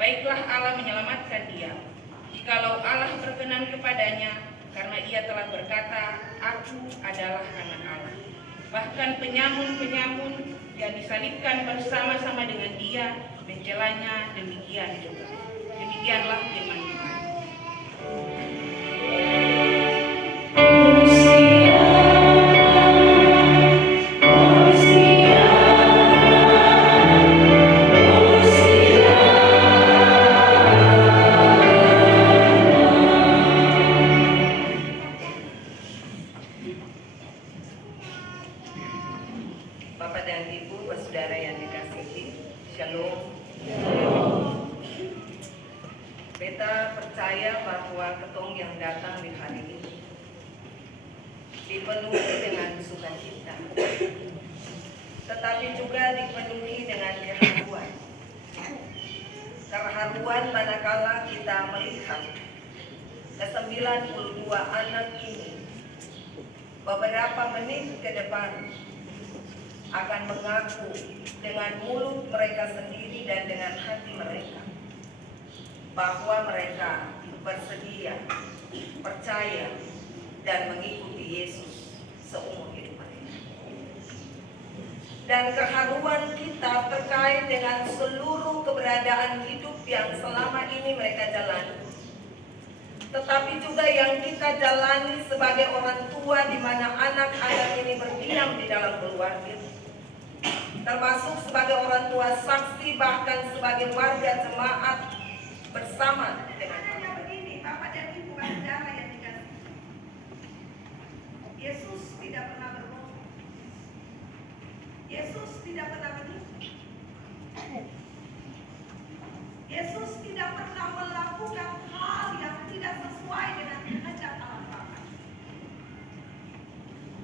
baiklah Allah menyelamatkan dia, jikalau Allah berkenan kepadanya, karena ia telah berkata, Aku adalah anak Allah. Bahkan penyamun-penyamun yang disalibkan bersama-sama dengan dia, mencelanya demikian juga. Demikianlah firman Tuhan. Bapak dan Ibu, saudara yang dikasihi, Shalom. Beta percaya bahwa ketong yang datang di hari ini dipenuhi dengan sukacita, tetapi juga dipenuhi dengan keharuan. Keharuan manakala kita melihat ke-92 anak ini beberapa menit ke depan akan mengaku dengan mulut mereka sendiri dan dengan hati mereka bahwa mereka bersedia, percaya, dan mengikuti Yesus seumur hidup mereka. Dan keharuan kita terkait dengan seluruh keberadaan hidup yang selama ini mereka jalani, tetapi juga yang kita jalani sebagai orang tua di mana anak-anak ini berdiam di dalam keluarga, termasuk sebagai orang tua saksi, bahkan sebagai warga jemaat bersama dengan begini, Bapak dan Ibu saudara yang dikasihi. Yesus tidak pernah berbohong. Yesus tidak pernah menipu. Yesus tidak pernah melakukan hal yang tidak sesuai dengan kehendak Allah Bapa.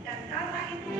Dan karena itu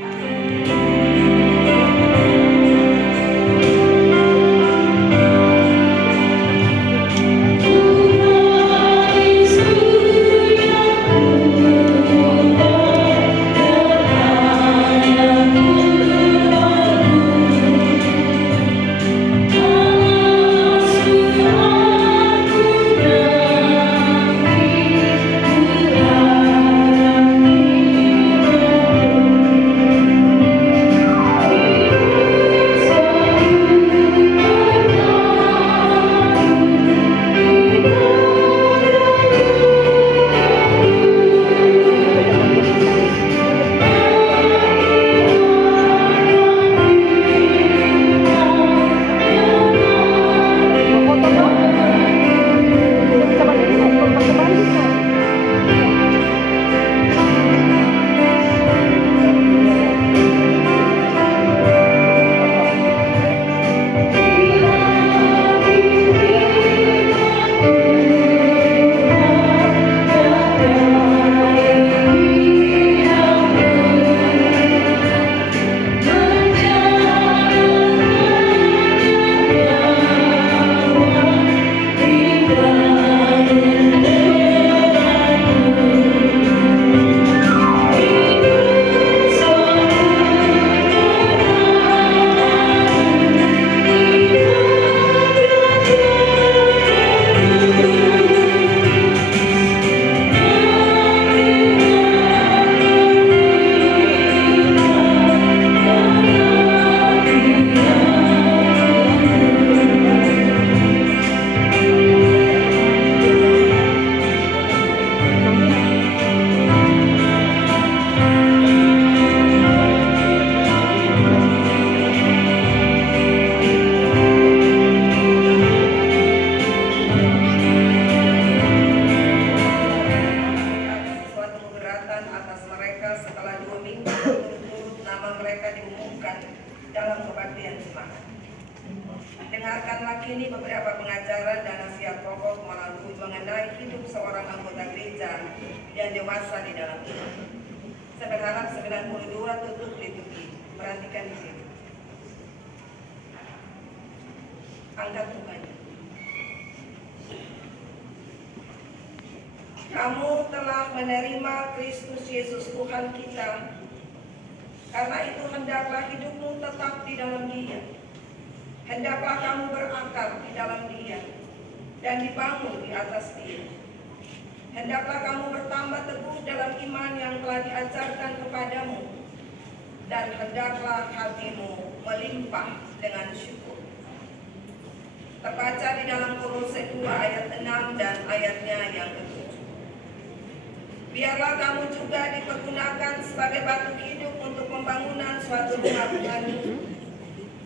mengenai hidup seorang anggota gereja yang dewasa di dalam iman. Saya berharap 92 tutup liturgi. Perhatikan di sini. Angkat mukanya. Kamu telah menerima Kristus Yesus Tuhan kita. Karena itu hendaklah hidupmu tetap di dalam Dia. Hendaklah kamu berakar di dalam Dia dan dibangun di atas Dia. Hendaklah kamu bertambah teguh dalam iman yang telah diajarkan kepadamu, dan hendaklah hatimu melimpah dengan syukur. Terbaca di dalam Kolose 2 ayat 6 dan ayatnya yang ke-7. Biarlah kamu juga dipergunakan sebagai batu hidup untuk pembangunan suatu rumah rohani,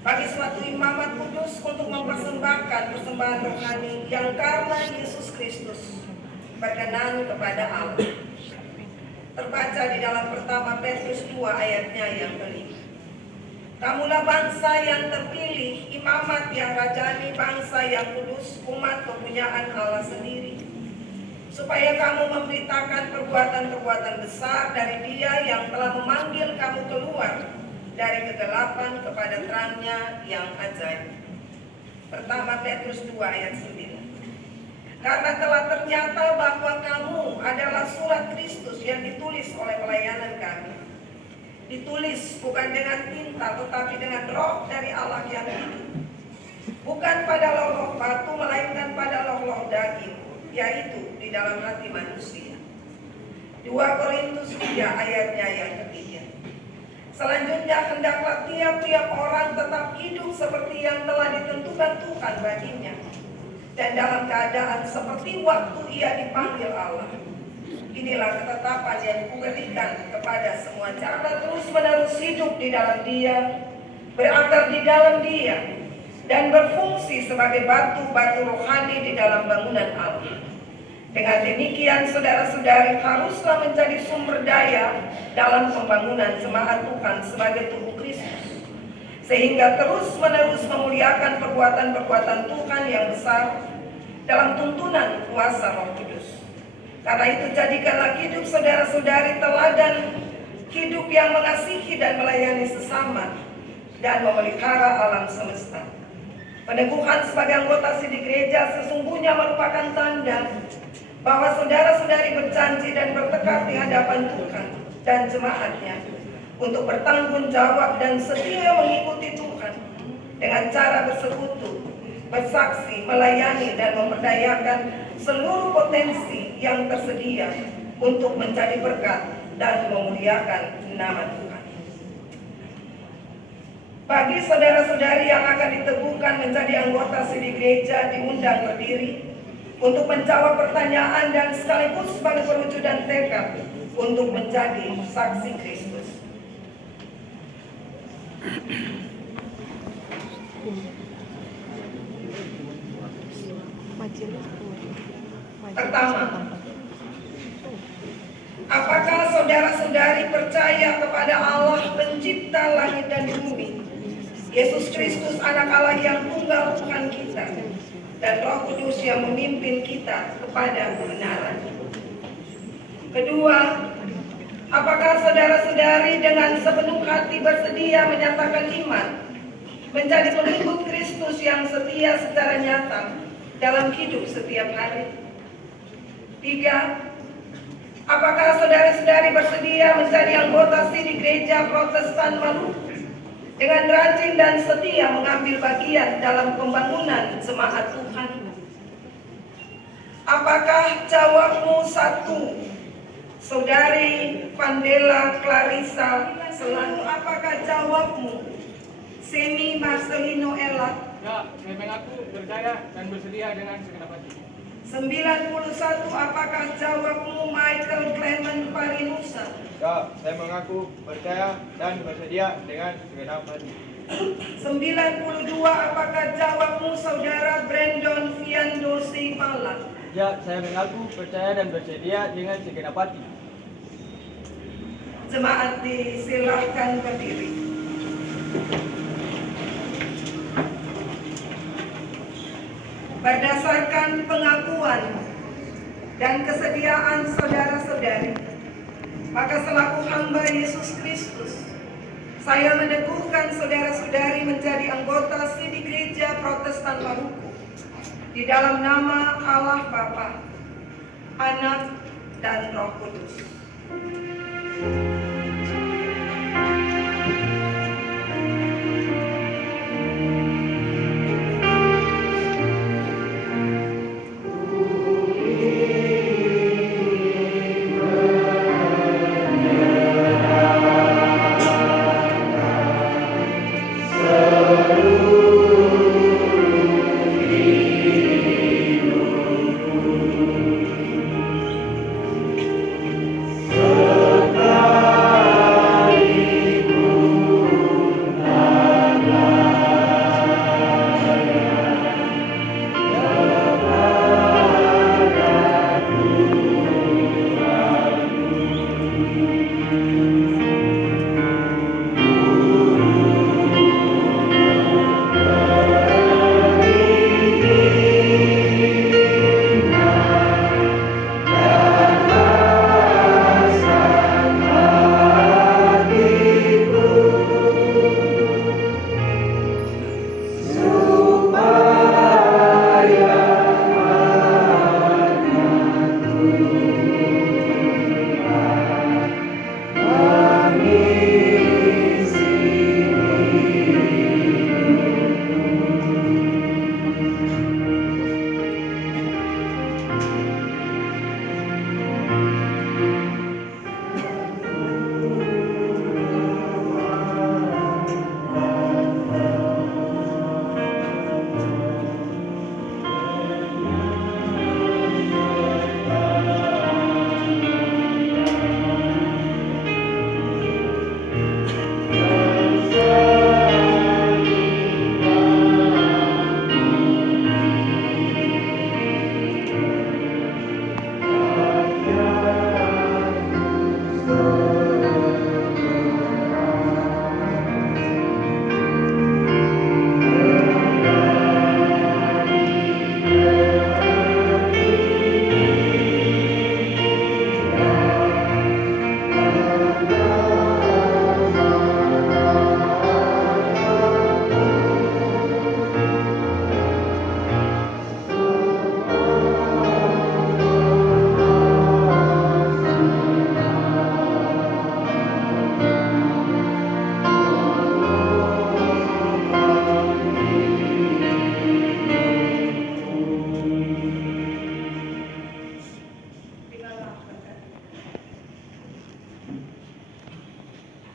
bagi suatu imamat kudus untuk mempersembahkan persembahan rohani yang karena Yesus Kristus berkenan kepada Allah. Terbaca di dalam pertama Petrus 2 ayatnya yang ke-5. Kamulah bangsa yang terpilih, imamat yang rajani, bangsa yang kudus, umat kepunyaan Allah sendiri, supaya kamu memberitakan perbuatan-perbuatan besar dari Dia yang telah memanggil kamu keluar dari kegelapan kepada terang-Nya yang ajaib. Pertama Petrus 2 ayat 9. Karena telah ternyata bahwa kamu adalah surat Kristus yang ditulis oleh pelayanan kami. Ditulis bukan dengan tinta tetapi dengan roh dari Allah yang hidup. Bukan pada loh batu melainkan pada loh daging, yaitu di dalam hati manusia. 2 Korintus 3 ayatnya yang ketiga. Selanjutnya hendaklah tiap-tiap orang tetap hidup seperti yang telah ditentukan Tuhan baginya, dan dalam keadaan seperti waktu ia dipanggil Allah. Inilah ketetapan yang kuberikan kepada semua, janganlah terus-menerus hidup di dalam Dia, berakar di dalam Dia, dan berfungsi sebagai batu-batu rohani di dalam bangunan Allah. Dengan demikian, saudara-saudari haruslah menjadi sumber daya dalam pembangunan jemaat Tuhan sebagai tubuh Kristus, sehingga terus-menerus memuliakan perbuatan-perbuatan Tuhan yang besar dalam tuntunan kuasa Roh Kudus. Karena itu jadikanlah hidup saudara-saudari teladan hidup yang mengasihi dan melayani sesama dan memelihara alam semesta. Peneguhan sebagai anggota sidik gereja sesungguhnya merupakan tanda bahwa saudara-saudari berjanji dan bertekad di hadapan Tuhan dan jemaatnya untuk bertanggung jawab dan setia mengikuti Tuhan dengan cara bersekutu, bersaksi, melayani, dan memperdayakan seluruh potensi yang tersedia untuk menjadi berkat dan memuliakan nama Tuhan. Bagi saudara-saudari yang akan diteguhkan menjadi anggota sidik gereja, diundang berdiri untuk menjawab pertanyaan dan sekaligus sebagai perwujudan tekad untuk menjadi saksi Kristus. Pertama, apakah saudara-saudari percaya kepada Allah pencipta langit dan bumi, Yesus Kristus anak Allah yang tunggal Tuhan kita, dan Roh Kudus yang memimpin kita kepada kebenaran? Kedua, apakah saudara-saudari dengan sepenuh hati bersedia menyatakan iman, menjadi pengikut Kristus yang setia secara nyata dalam hidup setiap hari? Tiga, apakah saudara-saudari bersedia menjadi anggota sidik gereja Protestan Maluku dengan rajin dan setia mengambil bagian dalam pembangunan jemaat Tuhan? Apakah jawabmu satu, Saudari Vandela Clarissa Selalu? Apakah jawabmu, Semi Marcelino Ella? Ya, saya mengaku percaya dan bersedia dengan segenap hati. 91, apakah jawabmu, Michael Clement Parinusa? Ya, saya mengaku percaya dan bersedia dengan segenap hati. 92, apakah jawabmu, Saudara Brandon Fiando Sipala? Ya, saya mengaku percaya dan bersedia dengan segenap hati. Jemaat disilahkan berdiri. Berdasarkan pengakuan dan kesediaan saudara-saudari, maka selaku hamba Yesus Kristus, saya meneguhkan saudara-saudari menjadi anggota Sidi Gereja Protestan Maluku di dalam nama Allah Bapa, Anak, dan Roh Kudus.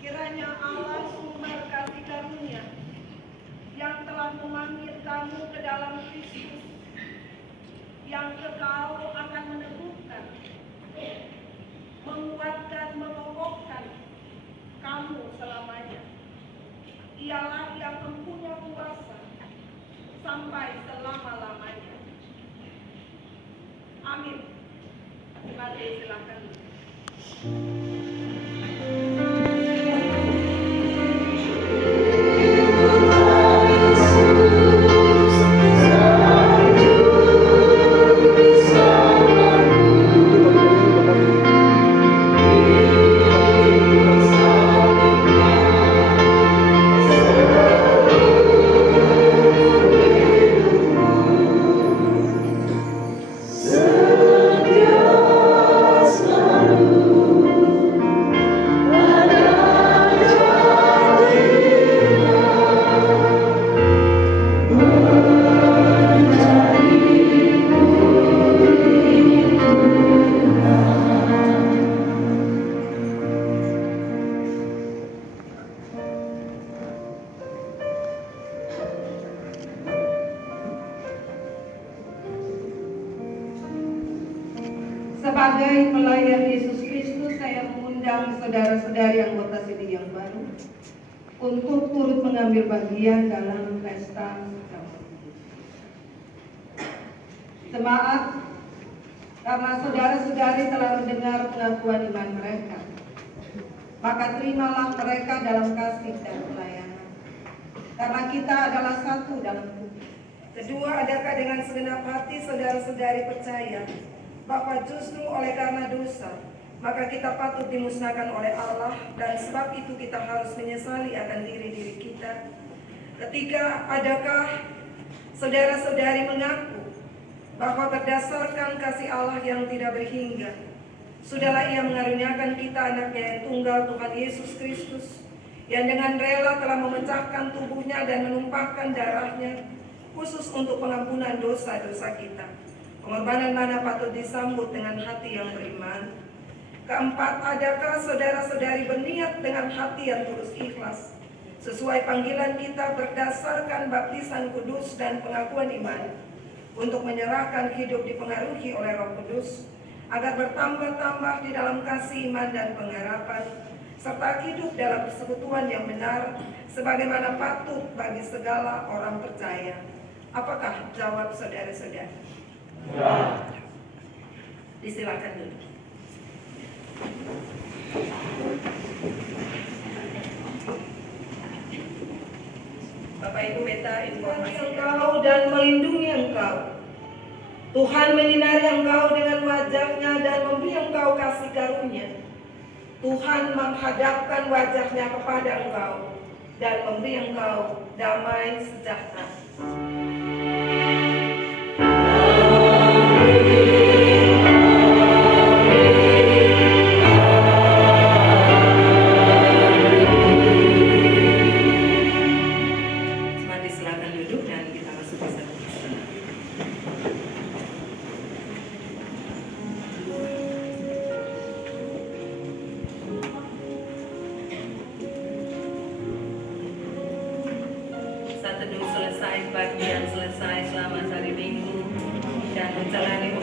Kiranya Allah sumber kasih karunia yang telah memanggil kamu ke dalam Kristus, yang kekal akan meneguhkan, menguatkan, mengokohkan kamu selamanya. Ialah yang mempunyai kuasa sampai selama-lamanya. Amin. Terima kasih, silakan. Sebagai pelayan Yesus Kristus, saya mengundang saudara-saudari anggota Sidi yang baru untuk turut mengambil bagian dalam pesta Damai. Jemaat, karena saudara-saudari telah mendengar pengakuan iman mereka, maka terimalah mereka dalam kasih dan pelayanan. Karena kita adalah satu dalam Tuhan. Kedua, adakah dengan segenap hati saudara-saudari percaya Bapa, justru oleh karena dosa, maka kita patut dimusnahkan oleh Allah, dan sebab itu kita harus menyesali akan diri-diri kita. Ketika adakah saudara-saudari mengaku bahwa berdasarkan kasih Allah yang tidak berhingga, sudahlah Ia mengaruniakan kita anaknya yang tunggal, Tuhan Yesus Kristus, yang dengan rela telah memecahkan tubuhnya dan menumpahkan darahnya khusus untuk pengampunan dosa-dosa kita. Pengorbanan mana patut disambut dengan hati yang beriman? Keempat, adakah saudara-saudari berniat dengan hati yang tulus ikhlas sesuai panggilan kita berdasarkan baptisan kudus dan pengakuan iman untuk menyerahkan hidup dipengaruhi oleh Roh Kudus agar bertambah-tambah di dalam kasih iman dan pengharapan serta hidup dalam persekutuan yang benar sebagaimana patut bagi segala orang percaya? Apakah jawab saudara-saudari? Ya. Disilakan dulu. Bapak Ibu Beta, informasi engkau dan melindungi engkau. Tuhan menyinari engkau dengan wajahnya dan memberi engkau kasih karunia. Tuhan menghadapkan wajahnya kepada engkau dan memberi engkau damai sejahtera. Bagian selesai selama hari Minggu dan menjalani